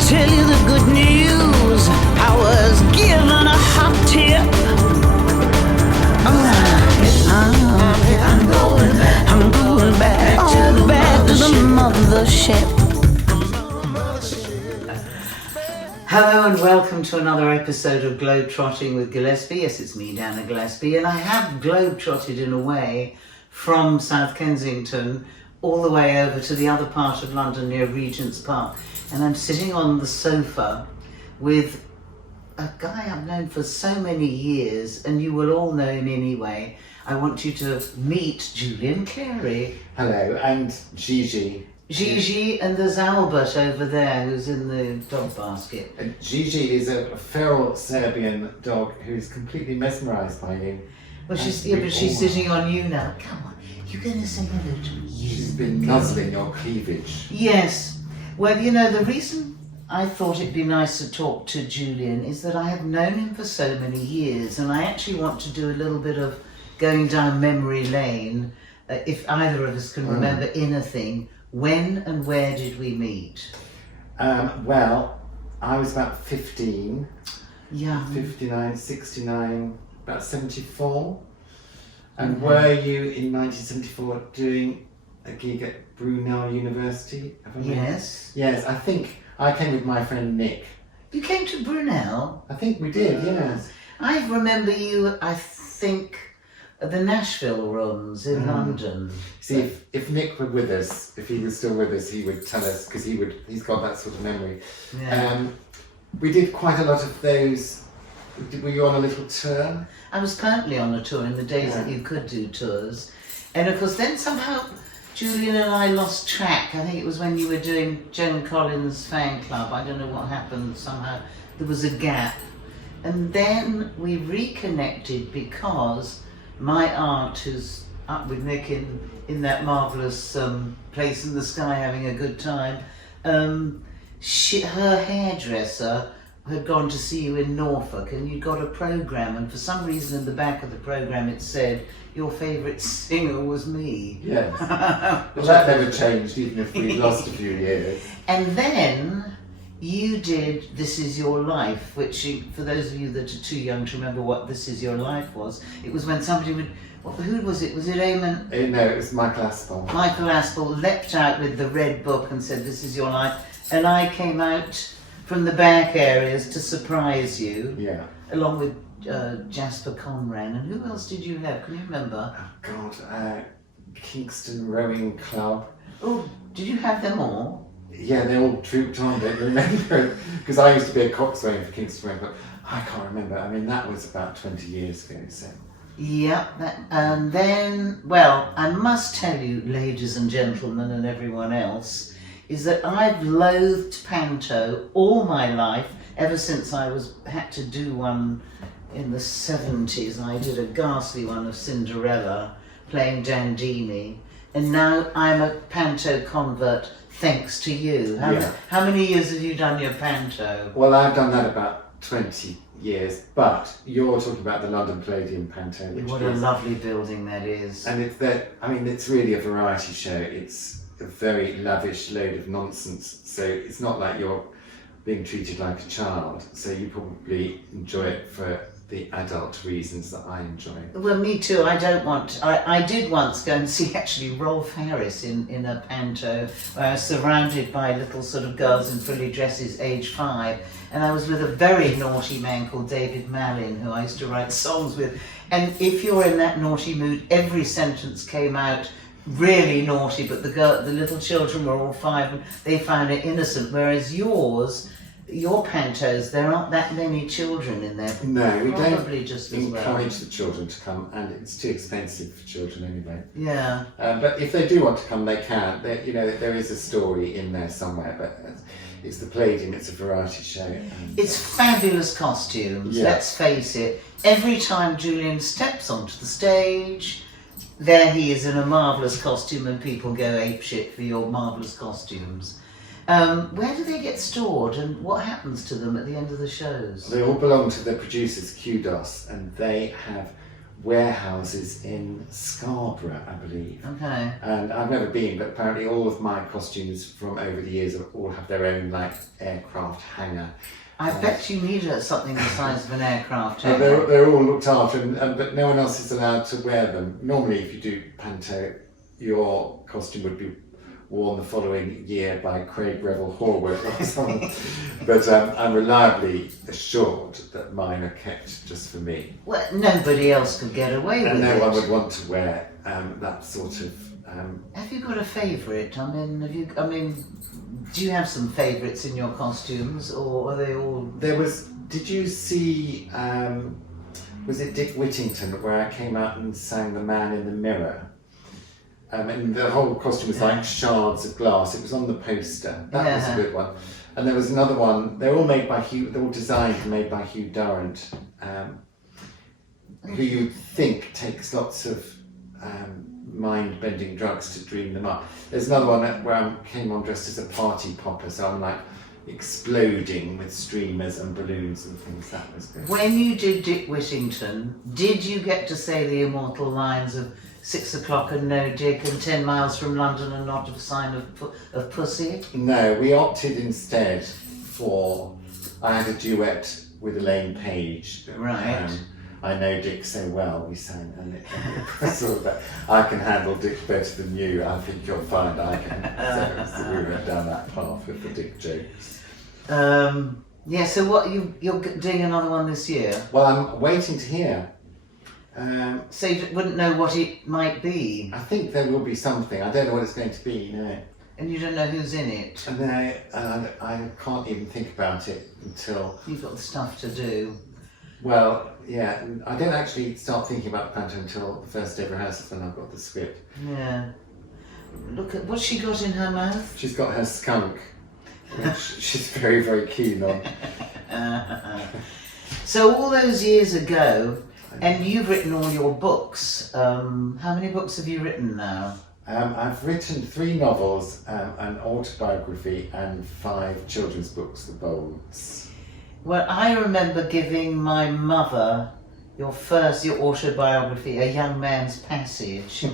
tell you the good news. I was given a hot tip. I'm going back to the mothership. Hello and welcome to another episode of Globetrotting with Gillespie. Yes, it's me, Dana Gillespie, and I have globetrotted in a way from South Kensington all the way over to the other part of London near Regent's Park. And I'm sitting on the sofa with a guy I've known for so many years, and you will all know him anyway. I want you to meet Julian Clary. Hello, and Gigi. Gigi, and there's Albert over there who's in the dog basket. And Gigi is a feral Serbian dog who's completely mesmerised by you. Well, she's sitting on you now. Come on, you're going to say hello to me. She's been nuzzling your cleavage. Yes. Well, you know, the reason I thought it'd be nice to talk to Julian is that I have known him for so many years, and I actually want to do a little bit of going down memory lane, if either of us can remember anything. When and where did we meet? Well, I was about 15. Yeah. 59, 69, about 74. And were you in 1974 doing a gig at Brunel University? Yes. Yes, I think I came with my friend Nick. You came to Brunel? I think we did, yes. I remember you, I think, at the Nashville rooms in London. See, if Nick were with us, if he was still with us, he would tell us, because he's got that sort of memory. Yeah. We did quite a lot of those. Were you on a little tour? I was currently on a tour in the days that you could do tours. And of course then somehow Julian and I lost track. I think it was when you were doing Joan Collins' fan club. I don't know what happened. Somehow there was a gap. And then we reconnected because my aunt, who's up with Nick in that marvellous place in the sky having a good time, her hairdresser had gone to see you in Norfolk, and you'd got a programme, and for some reason in the back of the programme it said your favourite singer was me. Yes. Well, that never changed, even if we lost a few years. And then you did This Is Your Life, which, for those of you that are too young to remember what This Is Your Life was, it was when somebody would, who was it? Was it Eamon? No, it was Michael Aspel. Michael Aspel leapt out with the red book and said, "This is your life." And I came out from the back areas to surprise you. Yeah. Along with Jasper Conran. And who else did you have? Can you remember? Oh, God. Kingston Rowing Club. Oh, did you have them all? Yeah, they all trooped on, don't you remember? Because I used to be a coxswain for Kingston Rowing Club. I can't remember. I mean, that was about 20 years ago, so. Yeah, and then, well, I must tell you, ladies and gentlemen and everyone else, is that I've loathed panto all my life, ever since I had to do one in the 70s. I did a ghastly one of Cinderella, playing Dandini, and now I'm a panto convert thanks to you. How many years have you done your panto? Well, I've done that about 20 years, but you're talking about the London Palladium Panto, which what a lovely building that is. And it's really a variety show. It's a very lavish load of nonsense, so it's not like you're being treated like a child, so you probably enjoy it for the adult reasons that I enjoy. Well, me too. I did once go and see actually Rolf Harris in a panto where I was surrounded by little sort of girls in frilly dresses, age 5, and I was with a very naughty man called David Malin, who I used to write songs with. And if you're in that naughty mood, every sentence came out really naughty, but the little children were all 5 and they found it innocent, whereas your pantos, there aren't that many children in there. No, we don't just encourage the children to come, and it's too expensive for children anyway. Yeah. But if they do want to come, they can. There is a story in there somewhere, but it's the Palladium, it's a variety show. It's fabulous costumes, let's face it. Every time Julian steps onto the stage, there he is in a marvellous costume, and people go apeshit for your marvellous costumes. Where do they get stored, and what happens to them at the end of the shows? They all belong to the producers, Kudos, and they have warehouses in Scarborough, I believe. Okay. And I've never been, but apparently all of my costumes from over the years all have their own like aircraft hangar. I bet you need something the size of an aircraft. They're all looked after, but no one else is allowed to wear them. Normally, if you do panto, your costume would be worn the following year by Craig Revel Horwood or someone. But I'm reliably assured that mine are kept just for me. Well, nobody else could get away with And it. no one would want to wear that sort of. Have you got a favourite? I mean, do you have some favourites in your costumes, or are they all? There was. Did you see? Was it Dick Whittington where I came out and sang "The Man in the Mirror"? And the whole costume was like shards of glass. It was on the poster. That was a good one. And there was another one. They're all made by Hugh. They're all designed and made by Hugh Durrant, who you think takes lots of mind-bending drugs to dream them up. There's another one where I came on dressed as a party popper, so I'm like exploding with streamers and balloons and things. That was good. When you did Dick Whittington, did you get to say the immortal lines of 6 o'clock and no Dick and 10 miles from London and not a sign of pussy? No, we opted instead for, I had a duet with Elaine Page. Right. I know Dick so well, we sang, and it was sort of that, I can handle Dick better than you, I think you'll find I can. So we went down that path with the Dick jokes. Yeah, so what, you're doing another one this year? Well, I'm waiting to hear. So you wouldn't know what it might be? I think there will be something, I don't know what it's going to be, no. And you don't know who's in it? And I can't even think about it until... You've got stuff to do. Well, yeah, I don't actually start thinking about the panto until the first day of rehearsals when I've got the script. Yeah. Look at what's she got in her mouth? She's got her skunk, which she's very, very keen on. So all those years ago, and you've written all your books. How many books have you written now? I've written 3 novels, an autobiography, and 5 children's books, The Bolds. Well, I remember giving my mother your autobiography, A Young Man's Passage.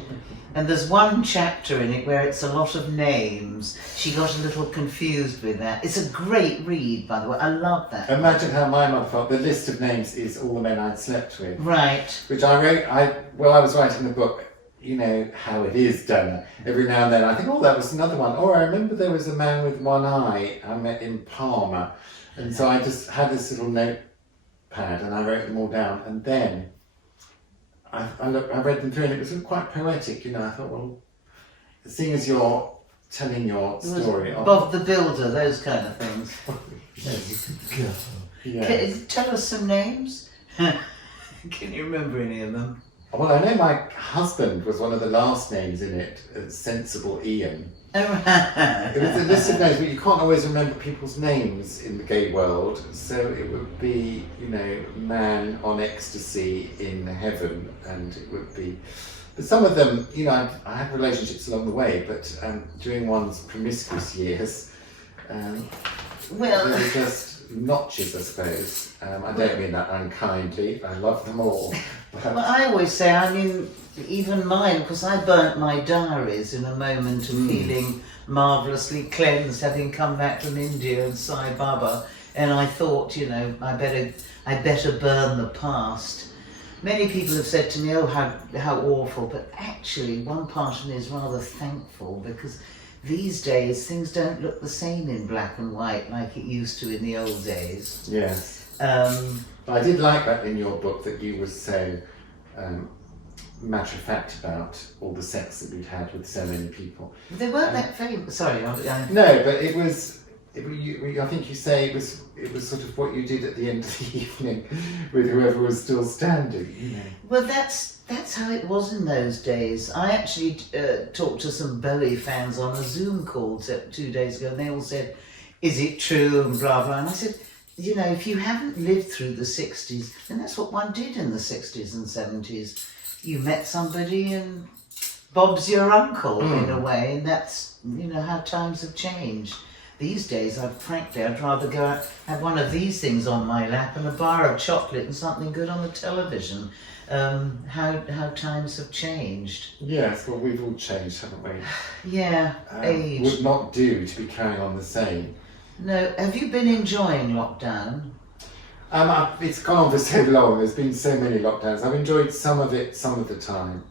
And there's one chapter in it where it's a lot of names. She got a little confused with that. It's a great read, by the way. I love that. Imagine how my mother felt. The list of names is all the men I'd slept with. Right. Which I wrote, while I was writing the book, you know how it is done. Every now and then I think, oh, that was another one. Or I remember there was a man with one eye I met in Parma. And so I just had this little notepad and I wrote them all down. And then I read them through and it was quite poetic, you know. I thought, well, seeing as you're telling your story... Bob the Builder, those kind of things. Yeah. Tell us some names. Can you remember any of them? Well, I know my husband was one of the last names in it, Sensible Ian. Oh, right. It was a list of names, but you can't always remember people's names in the gay world. So it would be, you know, man on ecstasy in heaven, and it would be... But some of them, you know, I had relationships along the way, but during one's promiscuous years, well, they were just notches, I suppose. I don't mean that unkindly. I love them all. Well, I always say, I mean, even mine, because I burnt my diaries in a moment of feeling marvellously cleansed, having come back from India and Sai Baba, and I thought, you know, I better burn the past. Many people have said to me, oh, how awful, but actually one part of me is rather thankful, because these days things don't look the same in black and white like it used to in the old days. Yes. I did like that in your book, that you were so matter of fact about all the sex that we'd had with so many people. They weren't that famous. Sorry. No, but it was. I think you say it was sort of what you did at the end of the evening with whoever was still standing. You know. Well, that's how it was in those days. I actually talked to some Bowie fans on a Zoom call 2 days ago, and they all said, "Is it true?" and blah blah. And I said, you know, if you haven't lived through the 60s, then that's what one did in the 60s and 70s. You met somebody and Bob's your uncle in a way, and that's, you know, how times have changed. These days, frankly, I'd rather go out, have one of these things on my lap and a bar of chocolate and something good on the television. how times have changed. Yes, well, we've all changed, haven't we? Yeah, age. Would not do to be carrying on the same. No, have you been enjoying lockdown? It's gone on for so long. There's been so many lockdowns. I've enjoyed some of it, some of the time,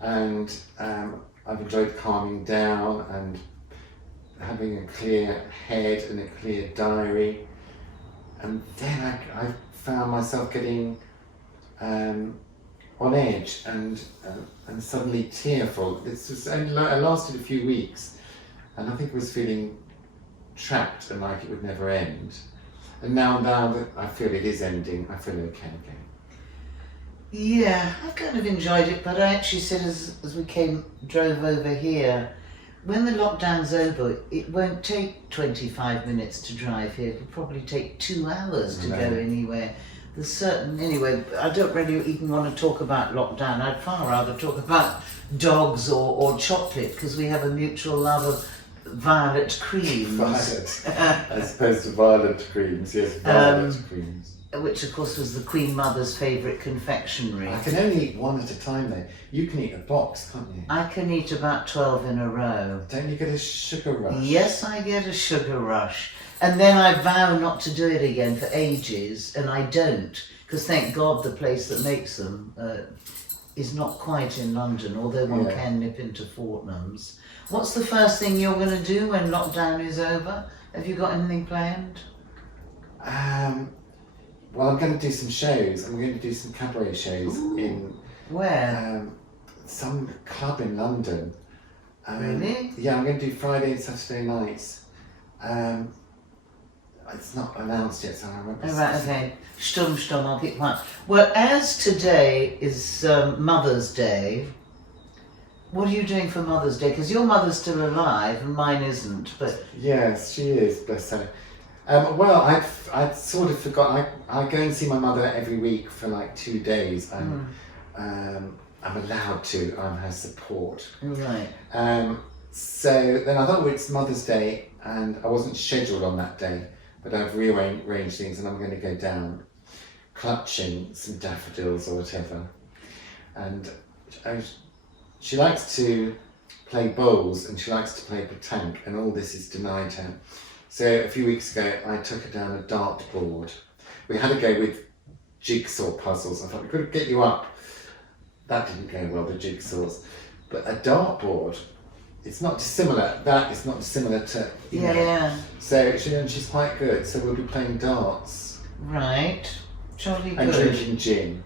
and I've enjoyed calming down and having a clear head and a clear diary. And then I found myself getting on edge and suddenly tearful. It lasted a few weeks, and I think I was feeling trapped and like it would never end. And now that I feel it is ending, I feel okay again. Yeah, I've kind of enjoyed it, but I actually said as we drove over here, when the lockdown's over, it won't take 25 minutes to drive here. It'll probably take 2 hours to go anywhere. Anyway, I don't really even want to talk about lockdown. I'd far rather talk about dogs or chocolate, because we have a mutual love of violet creams. Violet, as opposed to violet creams, yes, violet creams. Which of course was the Queen Mother's favourite confectionery. I can only eat one at a time though. You can eat a box, can't you? I can eat about 12 in a row. Don't you get a sugar rush? Yes, I get a sugar rush. And then I vow not to do it again for ages, and I don't, because thank God the place that makes them is not quite in London, although one can nip into Fortnum's. What's the first thing you're going to do when lockdown is over? Have you got anything planned? Well, I'm going to do some shows. I'm going to do some cabaret shows. In where? Some club in London. Really? Yeah, I'm going to do Friday and Saturday nights. It's not announced yet, so I remember. Oh, right, okay. Stum, I'll keep quiet. Well, as today is Mother's Day, what are you doing for Mother's Day? Because your mother's still alive and mine isn't, but... Yes, she is, bless her. Well, I'd sort of forgot. I go and see my mother every week for like 2 days. I'm allowed to. I'm her support. Right. So then I thought, well, it's Mother's Day, and I wasn't scheduled on that day, but I've rearranged things, and I'm going to go down clutching some daffodils or whatever. And she likes to play bowls, and she likes to play petanque, and all this is denied her. So a few weeks ago, I took her down a dartboard. We had to go with jigsaw puzzles. I thought we could get you up. That didn't go well, the jigsaws. But a dartboard, it's not dissimilar. That is not dissimilar to, you know. Yeah. So she's quite good. So we'll be playing darts. Right. Jolly good. And drinking gin.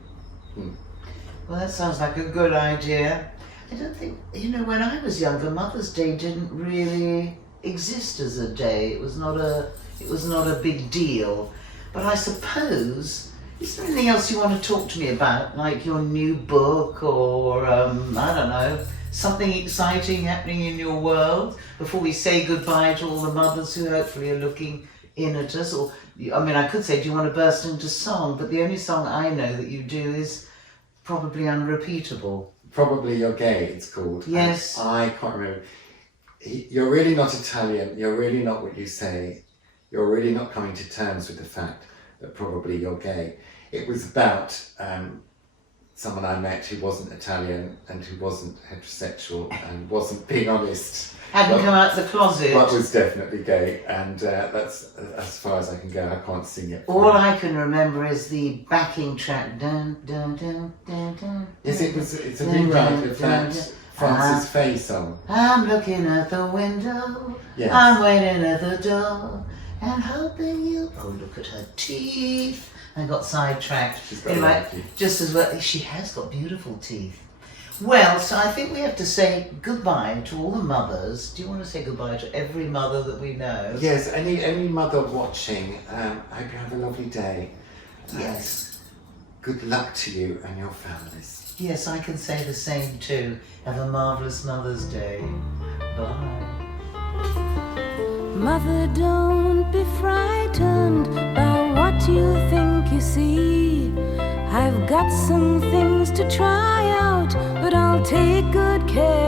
Well, that sounds like a good idea. I don't think, when I was younger, Mother's Day didn't really exist as a day. It was not a big deal. But I suppose, is there anything else you want to talk to me about, like your new book or I don't know, something exciting happening in your world before we say goodbye to all the mothers who hopefully are looking in at us? Or I could say, do you want to burst into song? But the only song I know that you do is probably unrepeatable. Probably You're Gay, it's called. Yes. And I can't remember. You're really not Italian, you're really not what you say, you're really not coming to terms with the fact that probably you're gay. It was about someone I met who wasn't Italian and who wasn't heterosexual and wasn't being honest. Hadn't come out the closet. But was definitely gay, and that's as far as I can go. I can't sing it. All I can remember is the backing track. Dun, dun, dun, dun, dun, yes, it's a rewrite of that Francis Faye song. I'm looking at the window, yes. I'm waiting at the door, and hoping you... Oh, look at her teeth. I got sidetracked. She's got just as well. She has got beautiful teeth. Well, so I think we have to say goodbye to all the mothers. Do you want to say goodbye to every mother that we know? Yes, any mother watching, I hope you have a lovely day. Yes. Good luck to you and your families. Yes, I can say the same too. Have a marvellous Mother's Day. Bye. Mother, don't be frightened by what you think you see. I've got some things to try out, but I'll take good care